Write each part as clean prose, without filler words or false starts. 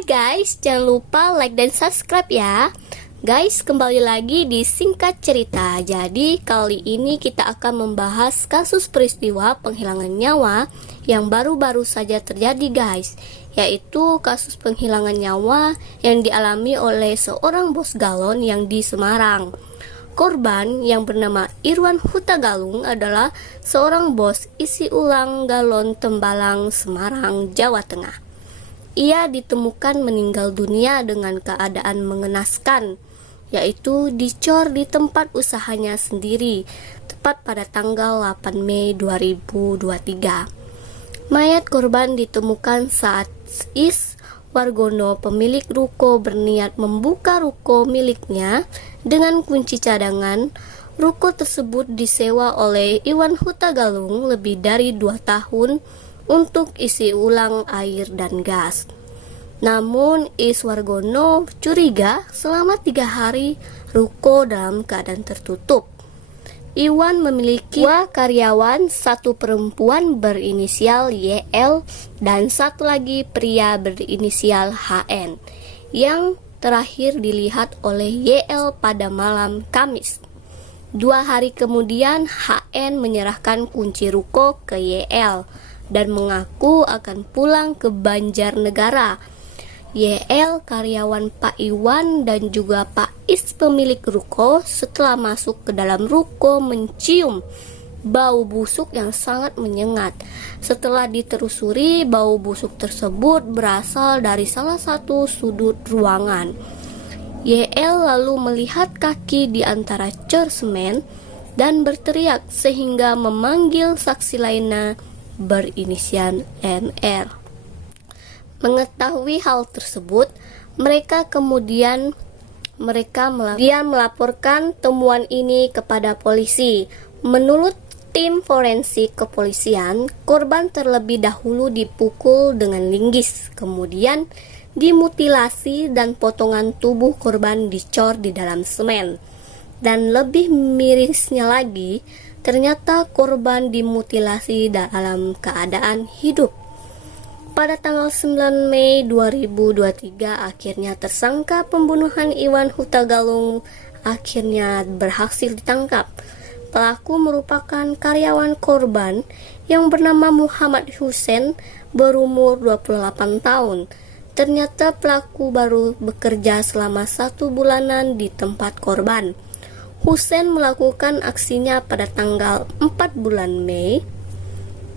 Hai guys, jangan lupa like dan subscribe ya. Guys, kembali lagi di Singkat Cerita. Jadi kali ini kita akan membahas kasus peristiwa penghilangan nyawa yang baru-baru saja terjadi guys, yaitu kasus penghilangan nyawa yang dialami oleh seorang bos galon yang di Semarang. Korban yang bernama Irwan Huta Galung adalah seorang bos isi ulang galon Tembalang, Semarang, Jawa Tengah. Ia ditemukan meninggal dunia dengan keadaan mengenaskan, yaitu dicor di tempat usahanya sendiri, tepat pada tanggal 8 Mei 2023. Mayat korban ditemukan saat Is Wargono, pemilik ruko, berniat membuka ruko miliknya dengan kunci cadangan. Ruko tersebut disewa oleh Irwan Huta Galung lebih dari 2 tahun untuk isi ulang air dan gas. Namun Is Wargono curiga selama 3 hari ruko dalam keadaan tertutup. Iwan memiliki 2 karyawan, 1 perempuan berinisial YL dan 1 lagi pria berinisial HN, yang terakhir dilihat oleh YL pada malam Kamis. 2 hari kemudian HN menyerahkan kunci ruko ke YL dan mengaku akan pulang ke Banjarnegara. YL, karyawan Pak Iwan, dan juga Pak Is, pemilik ruko, setelah masuk ke dalam ruko mencium bau busuk yang sangat menyengat. Setelah ditelusuri, bau busuk tersebut berasal dari salah satu sudut ruangan. YL lalu melihat kaki di antara cor semen dan berteriak sehingga memanggil saksi lainnya berinisial NR. Mengetahui hal tersebut, mereka kemudian melaporkan temuan ini kepada polisi. Menurut tim forensik kepolisian, korban terlebih dahulu dipukul dengan linggis, kemudian dimutilasi dan potongan tubuh korban dicor di dalam semen. Dan lebih mirisnya lagi, ternyata korban dimutilasi dalam keadaan hidup. Pada tanggal 9 Mei 2023, akhirnya tersangka pembunuhan Irwan Huta Galung akhirnya berhasil ditangkap. Pelaku merupakan karyawan korban yang bernama Muhammad Hussein, berumur 28 tahun. Ternyata pelaku baru bekerja selama 1 bulanan di tempat korban. Hussein melakukan aksinya pada tanggal 4 bulan Mei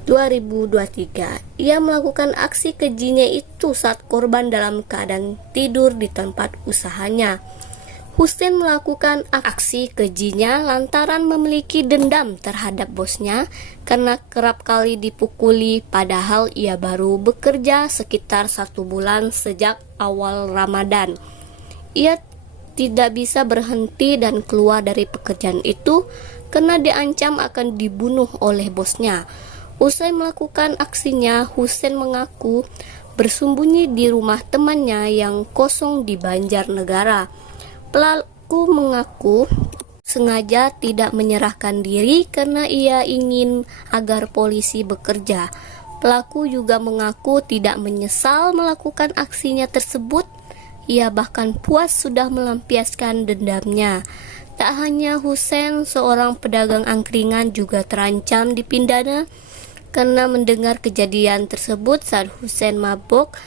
2023. Ia melakukan aksi kejinya itu saat korban dalam keadaan tidur di tempat usahanya. Hussein melakukan aksi kejinya lantaran memiliki dendam terhadap bosnya karena kerap kali dipukuli, padahal ia baru bekerja sekitar 1 bulan sejak awal Ramadan. Ia tidak bisa berhenti dan keluar dari pekerjaan itu karena diancam akan dibunuh oleh bosnya. Usai melakukan aksinya, Hussein mengaku bersembunyi di rumah temannya yang kosong di Banjarnegara. Pelaku mengaku sengaja tidak menyerahkan diri karena ia ingin agar polisi bekerja. Pelaku juga mengaku tidak menyesal melakukan aksinya tersebut. Ia bahkan puas sudah melampiaskan dendamnya. Tak hanya Hussein, seorang pedagang angkringan juga terancam dipidana karena mendengar kejadian tersebut saat Hussein mabuk,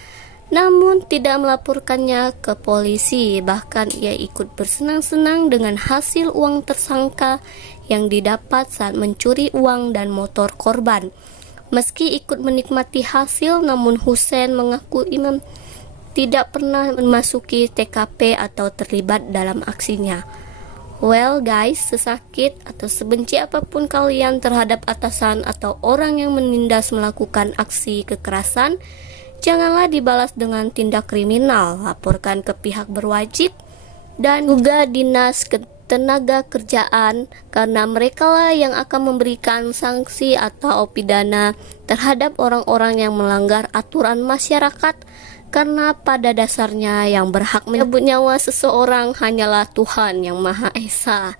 namun tidak melaporkannya ke polisi. Bahkan ia ikut bersenang-senang dengan hasil uang tersangka yang didapat saat mencuri uang dan motor korban. Meski ikut menikmati hasil, namun Hussein mengaku Imam tidak pernah memasuki TKP atau terlibat dalam aksinya. Well guys, sesakit atau sebenci apapun kalian terhadap atasan atau orang yang menindas melakukan aksi kekerasan, janganlah dibalas dengan tindak kriminal. Laporkan ke pihak berwajib dan juga dinas tenaga kerjaan, karena merekalah yang akan memberikan sanksi atau pidana terhadap orang-orang yang melanggar aturan masyarakat. Karena pada dasarnya yang berhak menyebut nyawa seseorang hanyalah Tuhan Yang Maha Esa.